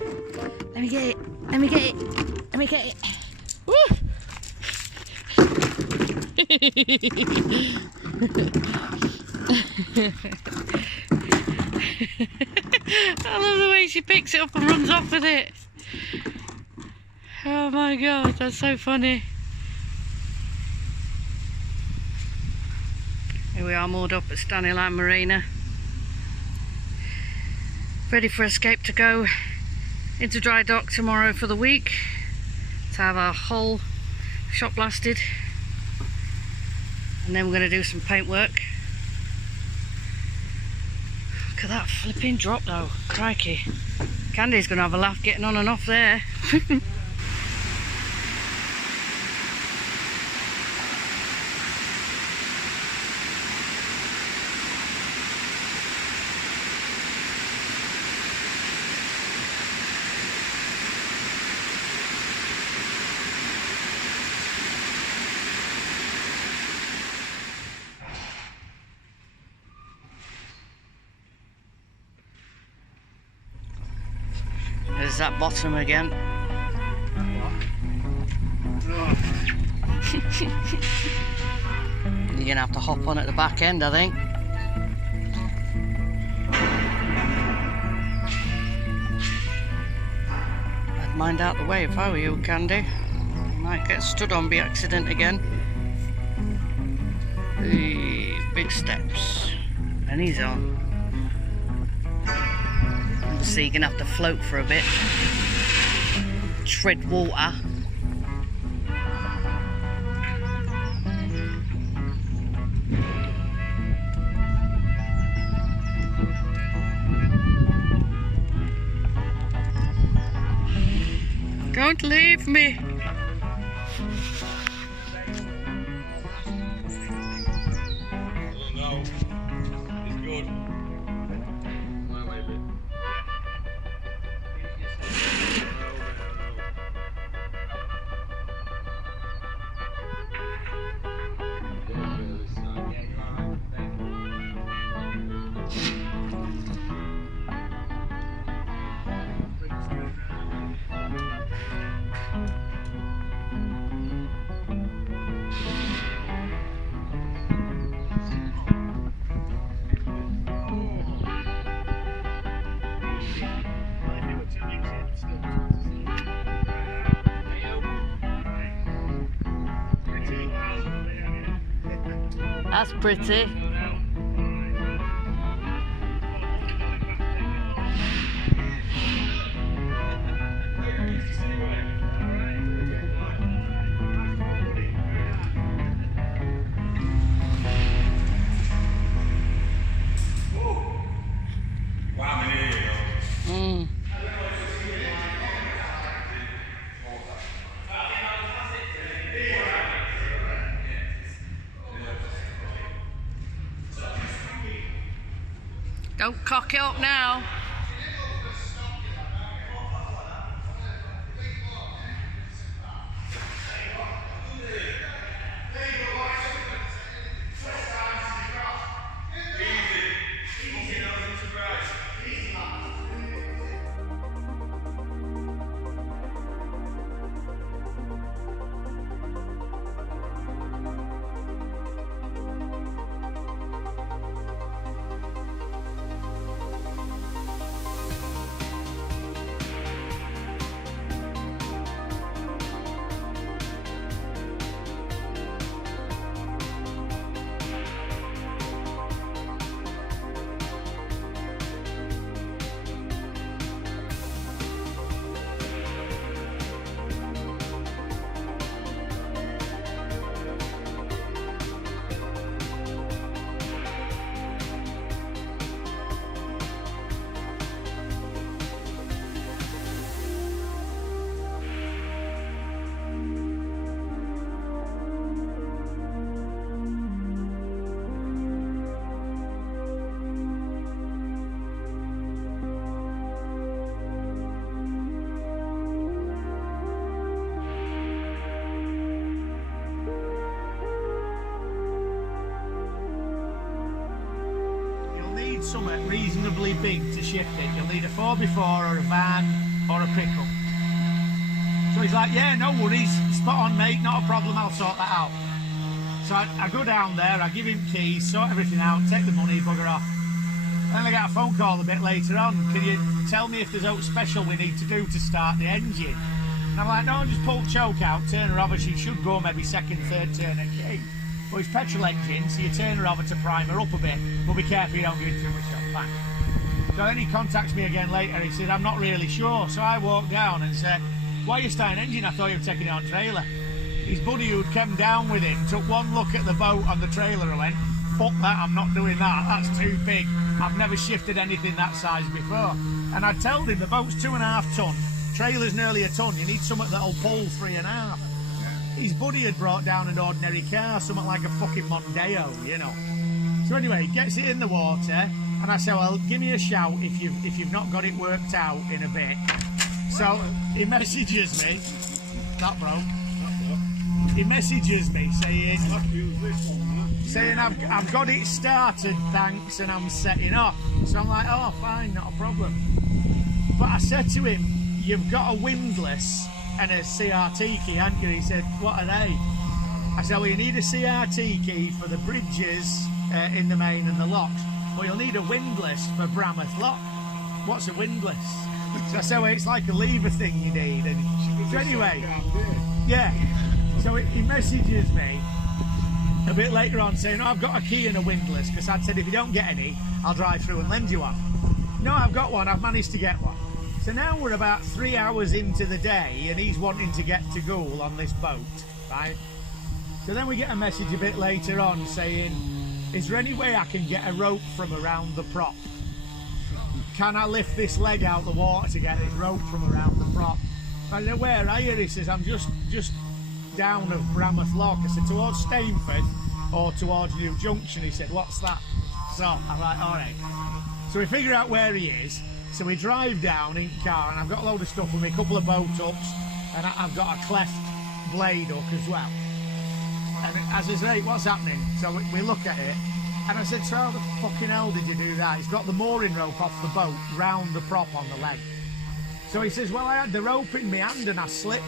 Let me get it. Let me get it. Let me get it. Woo! I love the way she picks it up and runs off with it. Oh my god, that's so funny. Here we are moored up at Stanley Line Marina, ready for Escape to go into dry dock tomorrow for the week to have our hull shot blasted, and then we're going to do some paint work. Look at that flipping drop though, crikey. Candy's going to have a laugh getting on and off there. There's that bottom again. You're gonna have to hop on at the back end, I think. I'd mind out the way if I were you, Candy. Might get stood on by accident again. Big steps. And he's on. So you're gonna have to float for a bit, tread water. Don't leave me. No, it's good. That's pretty. Don't cock it up now. Something reasonably big to shift it. You'll need a 4x4 or a van or a pickup? So he's like, yeah, no worries, spot on mate, not a problem, I'll sort that out. So I go down there, I give him keys, sort everything out, take the money, bugger off. Then I get a phone call a bit later on, can you tell me if there's something special we need to do to start the engine? And I'm like, no, just pull the choke out, turn her over, she should go maybe second, third turn at key. Well, it's petrol engine, so you turn her over to prime her up a bit, but be careful you don't give it too much up, thanks. So then he contacts me again later, he said, I'm not really sure. So I walked down and said, why are you starting engine? I thought you were taking it on trailer. His buddy who'd come down with him took one look at the boat on the trailer and went, fuck that, I'm not doing that, that's too big. I've never shifted anything that size before. And I told him the boat's 2.5 ton, trailer's nearly a ton, you need something that'll pull 3.5. His buddy had brought down an ordinary car, something like a fucking Mondeo, you know. So anyway, he gets it in the water, and I said, well, give me a shout if you've not got it worked out in a bit. So he messages me, that broke. He messages me saying I've got it started, thanks, and I'm setting off. So I'm like, oh, fine, not a problem. But I said to him, you've got a windlass and a CRT key, haven't you? He said, what are they? I said, well, you need a CRT key for the bridges in the main and the locks. Well, you'll need a windlass for Bramouth Lock. What's a windlass? So I said, well, it's like a lever thing you need. And so anyway, yeah. So he messages me a bit later on saying, oh, I've got a key and a windlass, because I'd said, if you don't get any, I'll drive through and lend you one. No, I've got one, I've managed to get one. So now we're about 3 hours into the day and he's wanting to get to Goole on this boat, right? So then we get a message a bit later on saying, is there any way I can get a rope from around the prop? Can I lift this leg out the water to get this rope from around the prop? I said, where are you? He says, I'm just down of Bramouth Lock. I said, towards Stainford or towards New Junction? He said, what's that? So I'm like, all right. So we figure out where he is. So we drive down in car, and I've got a load of stuff with me, a couple of boat hooks, and I've got a cleft blade hook as well. And as I say, what's happening? So we look at it, and I said, so how the fucking hell did you do that? He's got the mooring rope off the boat round the prop on the leg. So he says, well, I had the rope in my hand and I slipped.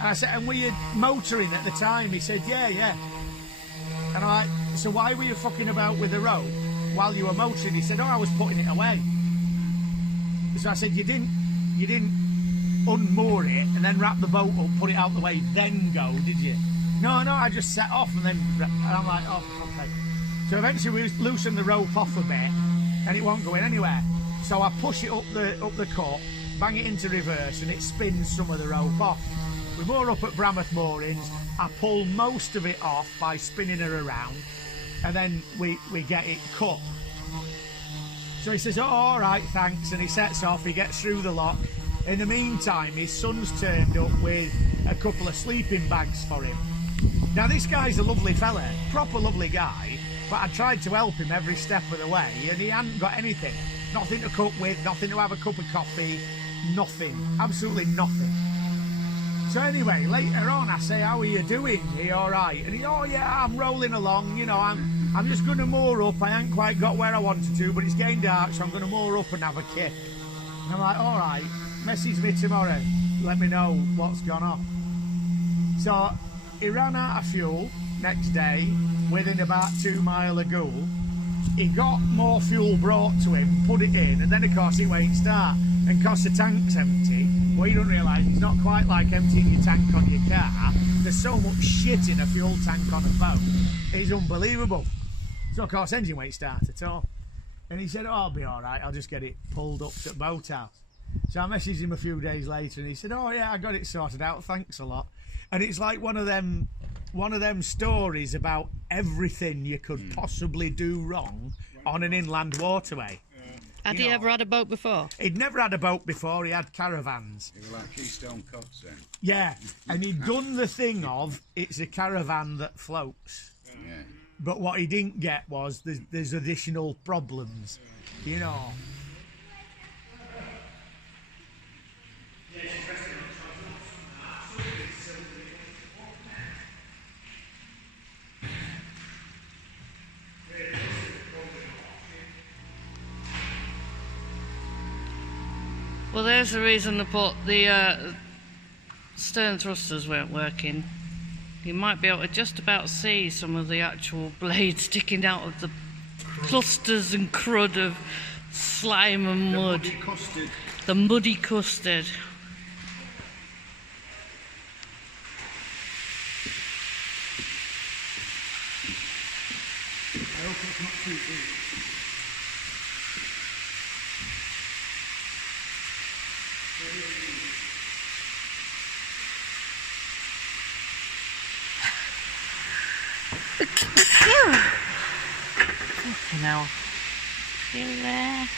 And I said, and were you motoring at the time? He said, yeah. And I'm like, so why were you fucking about with the rope while you were motoring? He said, oh, I was putting it away. So I said, you didn't unmoor it and then wrap the boat up, put it out the way, then go, did you? No, I just set off and I'm like, oh, okay. So eventually we loosened the rope off a bit and it won't go in anywhere. So I push it up the cut, bang it into reverse, and it spins some of the rope off. We moor up at Bramouth moorings. I pull most of it off by spinning her around, and then we get it cut. So he says, oh, all right, thanks, and he sets off, he gets through the lock. In the meantime, his son's turned up with a couple of sleeping bags for him. Now, this guy's a lovely fella, proper lovely guy, but I tried to help him every step of the way, and he hadn't got anything. Nothing to cook with, nothing to have a cup of coffee, nothing, absolutely nothing. So anyway, later on I say, how are you doing? Are you all right? And he, oh yeah, I'm rolling along, you know, I'm just going to moor up. I ain't quite got where I wanted to, but it's getting dark, so I'm going to moor up and have a kip. And I'm like, all right, message me tomorrow, let me know what's gone on. So he ran out of fuel next day, within about 2 miles of Goole. He got more fuel brought to him, put it in, and then of course it won't start. And because the tank's empty, well, you don't realise it's not quite like emptying your tank on your car. There's so much shit in a fuel tank on a boat, it's unbelievable. So of course engine won't start at all. And he said, oh, I'll be all right, I'll just get it pulled up to the boathouse. So I messaged him a few days later and he said, oh yeah, I got it sorted out, thanks a lot. And it's like one of them stories about everything you could possibly do wrong on an inland waterway. Had he ever had a boat before? He'd never had a boat before, he had caravans. He was like Keystone Cops then. Yeah, and he'd done the thing of, it's a caravan that floats. Yeah. But what he didn't get was, there's additional problems, you know. Well, there's the reason the stern thrusters weren't working. You might be able to just about see some of the actual blades sticking out of the clusters and crud of slime and mud. The muddy custard. I hope it's not too deep. Fucking hell. You there?